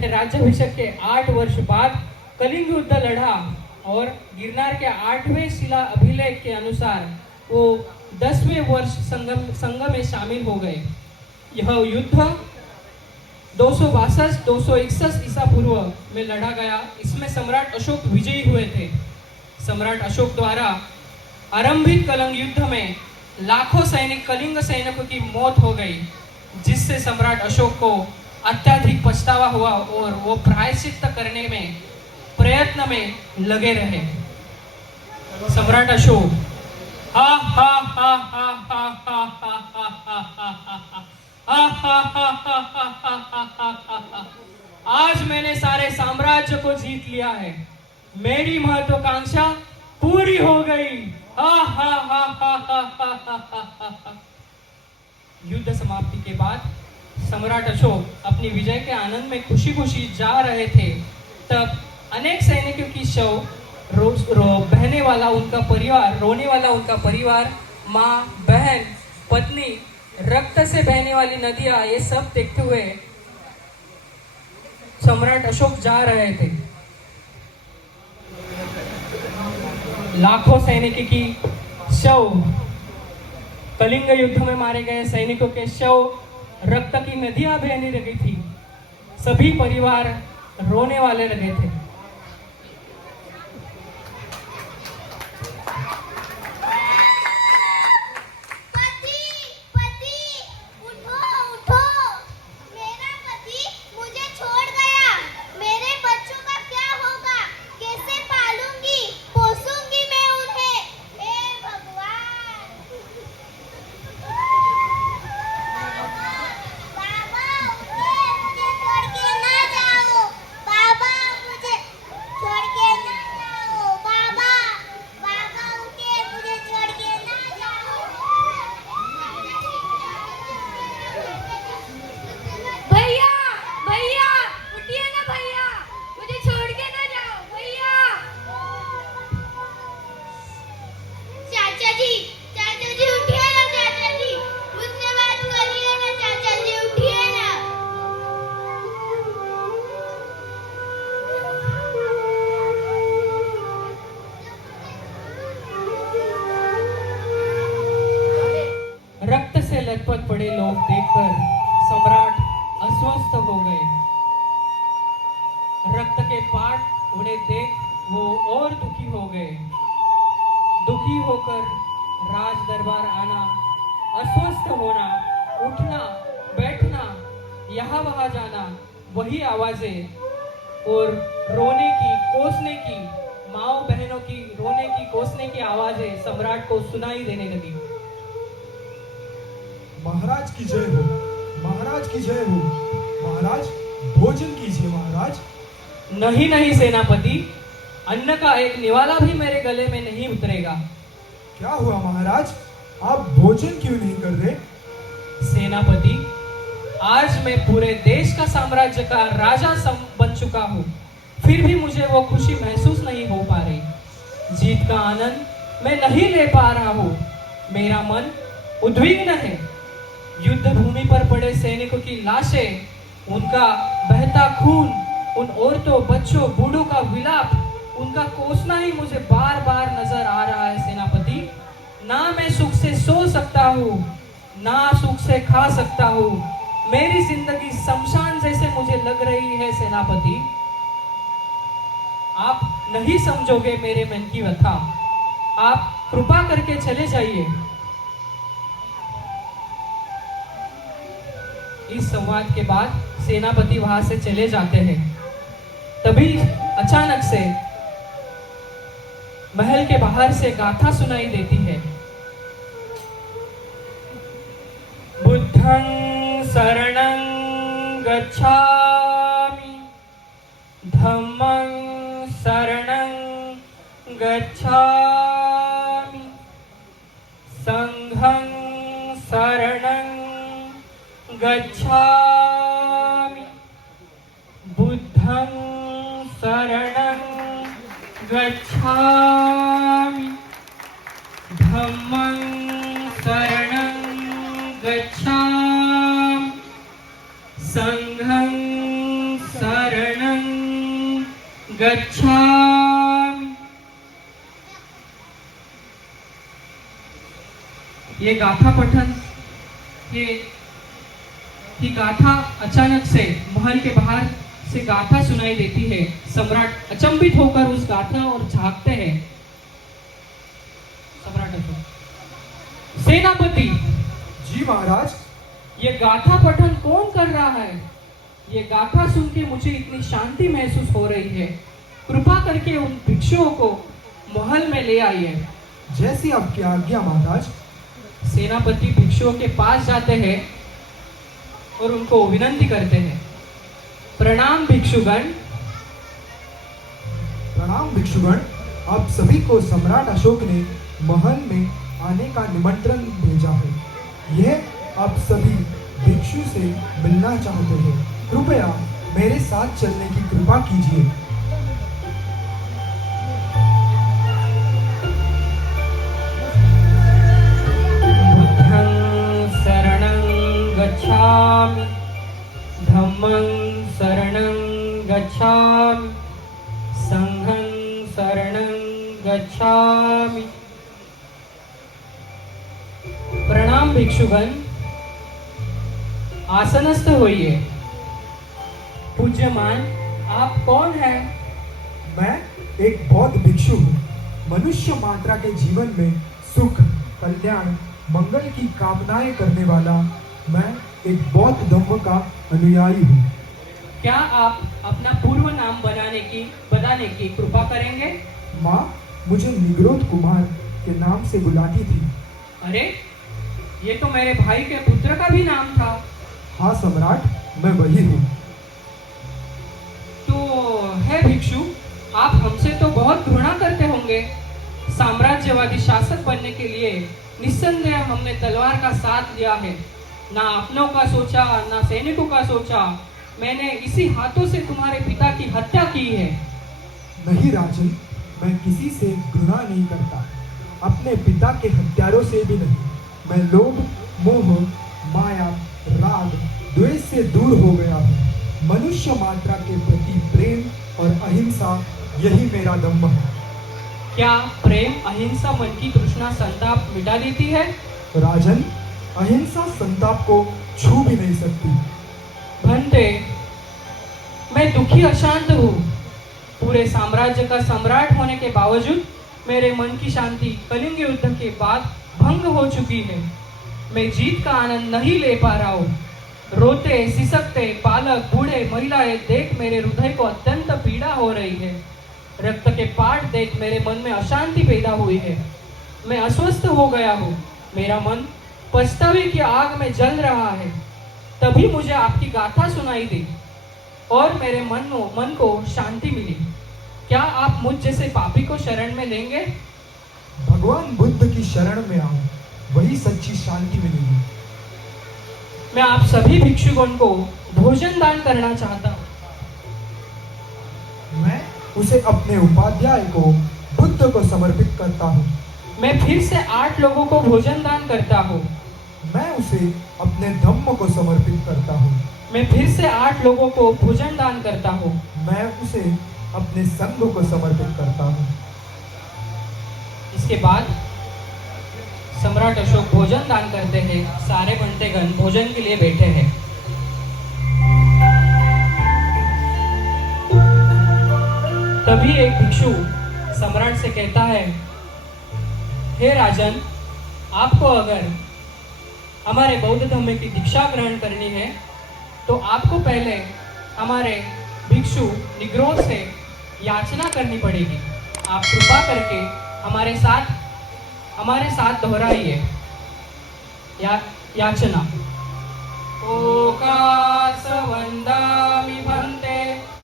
अपने राज्याभिषेक के 8 वर्ष बाद कलिंग युद्ध लड़ा और गिरनार के 8वें शिला अभिलेख के अनुसार वो 10वें वर्ष संघ में शामिल हो गए। यह युद्ध 262-261 ईसा पूर्व में लड़ा गया। इसमें सम्राट अशोक विजयी हुए थे। सम्राट अशोक द्वारा आरंभित कलिंग युद्ध में लाखों सैनिक कलिंग सैनिकों की मौत हो गई, जिससे सम्राट अशोक को अत्यधिक पछतावा हुआ और वो प्रायश्चित करने में प्रयत्न में लगे रहे। सम्राट अशोक हा हा हा हा हा हा हा हा, आज मैंने सारे साम्राज्य को जीत लिया है, मेरी महत्वाकांक्षा पूरी हो गई। हा हा हा हा हा हा। युद्ध समाप्ति के बाद सम्राट अशोक अपनी विजय के आनंद में खुशी खुशी जा रहे थे, तब अनेक सैनिकों की शव बहने वाला उनका परिवार, रोने वाला उनका परिवार, माँ, बहन, पत्नी, रक्त से बहने वाली नदियां, ये सब देखते हुए सम्राट अशोक जा रहे थे। लाखों सैनिकों की शव, कलिंग युद्ध में मारे गए सैनिकों के शव, रक्त की नदियां बहने लगी थी। सभी परिवार रोने वाले लगे थे। रक्त से लथपथ पड़े लोग देखकर सम्राट अस्वस्थ हो गए। रक्त के पाट उन्हें देख वो और दुखी हो गए। दुखी होकर राज दरबार आना, अस्वस्थ होना, उठना, बैठना, यहाँ वहां जाना, वही आवाजें और रोने की, कोसने की, माओ बहनों की रोने की, कोसने की आवाजें सम्राट को सुनाई देने लगी। महाराज की जय हो, महाराज की जय हो, महाराज भोजन कीजिए महाराज। नहीं नहीं सेनापति, अन्न का एक निवाला भी मेरे गले में नहीं उतरेगा। क्या हुआ महाराज, आप भोजन क्यों नहीं कर रहे? सेनापति, आज मैं पूरे देश का साम्राज्य का राजा बन चुका हूँ, फिर भी मुझे वो खुशी महसूस नहीं हो पा रही। जीत का आनंद मैं नहीं ले पा रहा हूँ। मेरा मन उद्विग्न है। युद्ध भूमि पर पड़े सैनिकों की लाशें, उनका बहता खून, उन औरतों, बच्चों, बूढ़ों का विलाप, उनका कोसना ही मुझे बार बार नजर आ रहा है सेनापति। ना मैं सुख से सो सकता हूँ, ना सुख से खा सकता हूँ। मेरी जिंदगी शमशान जैसे मुझे लग रही है सेनापति। आप नहीं समझोगे मेरे मन की व्यथा। आप कृपा करके चले जाइए। इस संवाद के बाद सेनापति वहां से चले जाते हैं। तभी अचानक से महल के बाहर से गाथा सुनाई देती है। बुद्धं शरणं गच्छामि, धम्मं शरणं गच्छामि, संघं शरणं गच्छामि, बुद्धं शरणं गच्छामि, धम्मं शरणं गच्छामि, संघं शरणं गच्छामि। ये गाथा पठन ये गाथा अचानक से महल के बाहर से गाथा सुनाई देती है। सम्राट अचंभित होकर उस गाथा और झांकते हैं। सम्राट अशोक, सेनापति जी महाराज। ये गाथा पठन कौन कर रहा है? ये गाथा सुन के मुझे इतनी शांति महसूस हो रही है। कृपा करके उन भिक्षुओं को महल में ले आइए। जैसी आपकी आज्ञा महाराज। सेनापति भिक्षुओं के पास जाते हैं और उनको विनंती करते हैं। प्रणाम भिक्षुगण। प्रणाम भिक्षुगण। आप सभी को सम्राट अशोक ने महल में आने का निमंत्रण भेजा है। यह आप सभी भिक्षु से मिलना चाहते हैं। कृपया मेरे साथ चलने की कृपा कीजिए। बुद्धं शरणं गच्छामि, धम्मं शरणं गच्छामि, संघं शरणं गच्छामि। प्रणाम भिक्षुगण, आसनस्थ होइए। पूज्यमान, आप कौन हैं? मैं एक बौद्ध भिक्षु हूँ। मनुष्य मात्रा के जीवन में सुख, कल्याण, मंगल की कामनाएं करने वाला मैं एक बौद्ध धर्म का अनुयायी हूँ। क्या आप अपना पूर्व नाम बताने की कृपा करेंगे? माँ मुझे निग्रोध कुमार के नाम से बुलाती थी। अरे, ये तो मेरे भाई के पुत्र का भी नाम था। हाँ सम्राट, मैं वही हूँ। तो है भिक्षु, आप हमसे तो बहुत घृणा करते होंगे। साम्राज्यवादी शासक बनने के लिए निस्संदेह हमने तलवार का साथ लिया है। ना अपनों का सोचा, ना सैनिकों का सोचा। मैंने इसी हाथों से तुम्हारे पिता की हत्या की है। नहीं राजन, मैं किसी से घृणा नहीं करता। अपने पिता के हत्यारों से भी नहीं। मैं लोभ, मोह, माया, राग, द्वेष से दूर हो गया हूँ। मनुष्य मात्रा के प्रति प्रेम और अहिंसा, यही मेरा धम्म है। क्या प्रेम अहिंसा मन की तृष्णा संताप मिटा देती है? राजन, अहिंसा संताप को छू भी नहीं सकती। भंते, मैं दुखी अशांत हूँ। पूरे साम्राज्य का सम्राट होने के बावजूद मेरे मन की शांति कलिंग युद्ध के बाद भंग हो चुकी है। मैं जीत का आनंद नहीं ले पा रहा हूँ। रोते सिसकते बालक, बूढ़े, महिलाएं देख मेरे हृदय को अत्यंत पीड़ा हो रही है। रक्त के पाट देख मेरे मन में अशांति पैदा हुई है। मैं अस्वस्थ हो गया हूँ। मेरा मन पछतावे की आग में जल रहा है। तभी मुझे आपकी गाथा सुनाई दी और मेरे मन को शांति मिली। क्या आप मुझ जैसे पापी को शरण में लेंगे? भगवान बुद्ध की शरण में आओ, वही सच्ची शांति मिलेगी। मैं आप सभी भिक्षुगण को भोजन दान करना चाहता हूँ। मैं उसे अपने उपाध्याय को, बुद्ध को समर्पित करता हूँ। मैं फिर से 8 लोगों को भोजन दान करता हूँ। मैं उसे अपने धम्म को समर्पित करता हूँ। मैं फिर से 8 लोगों को भोजन दान करता हूँ। मैं उसे अपने संघ को समर्पित करता हूँ। इसके बाद सम्राट अशोक भोजन दान करते हैं। सारे बंतेगण भोजन के लिए बैठे हैं। तभी एक भिक्षु सम्राट से कहता है, हे राजन, आपको अगर हमारे बौद्ध धर्म की दीक्षा ग्रहण करनी है तो आपको पहले हमारे भिक्षु निग्रोध से याचना करनी पड़ेगी। आप कृपा करके हमारे साथ दोहराइए याचना। ओकास वंदा